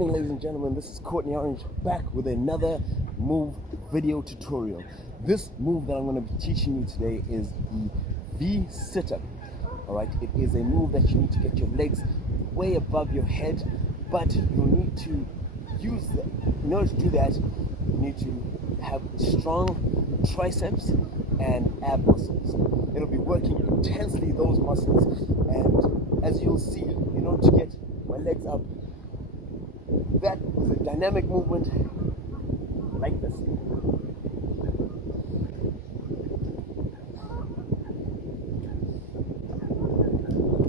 evening, ladies and gentlemen. This is Courtney Orange back with another move video tutorial. This move that I'm going to be teaching you today is the V-situp. Alright, it is a move that you need to get your legs way above your head, but you'll need to use in order to do that, you need to have strong triceps and ab muscles. It'll be working intensely those muscles, and as you'll see, in order to get my legs up, that is a dynamic movement like this.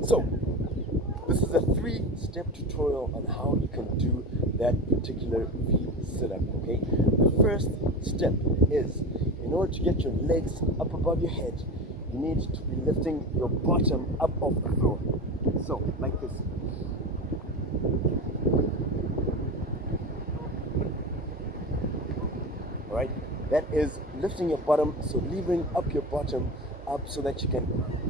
So, this is a 3-step tutorial on how you can do that particular V-situp, okay? The first step is, in order to get your legs up above your head, you need to be lifting your bottom up off the floor. So, like this. Alright, that is lifting your bottom, so leaving up your bottom up so that you can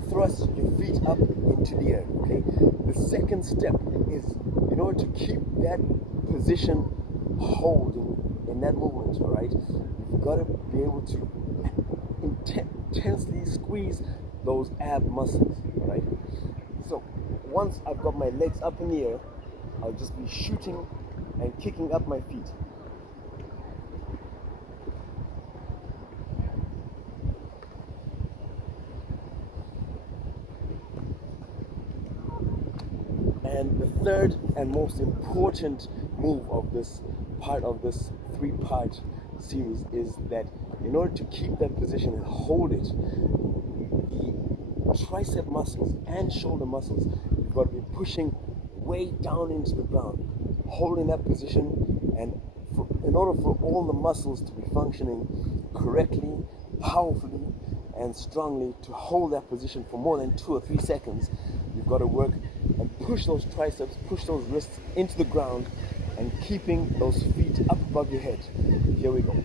thrust your feet up into the air, okay? The second step is, in order to keep that position holding in that movement, alright, you've got to be able to intensely squeeze those ab muscles, alright? So, once I've got my legs up in the air, I'll just be shooting and kicking up my feet. And the third and most important move of this part of this 3-part series is that in order to keep that position and hold it, the tricep muscles and shoulder muscles, you've got to be pushing way down into the ground, holding that position, and in order for all the muscles to be functioning correctly, powerfully, and strongly to hold that position for more than 2 or 3 seconds, you've got to work and push those triceps, push those wrists into the ground, and keeping those feet up above your head. Here we go.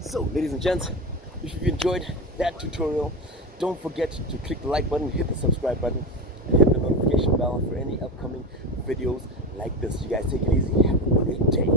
So, ladies and gents, if you've enjoyed that tutorial, don't forget to click the like button, hit the subscribe button, and hit the notification bell for any upcoming videos like this. You guys take it easy. Have a great day.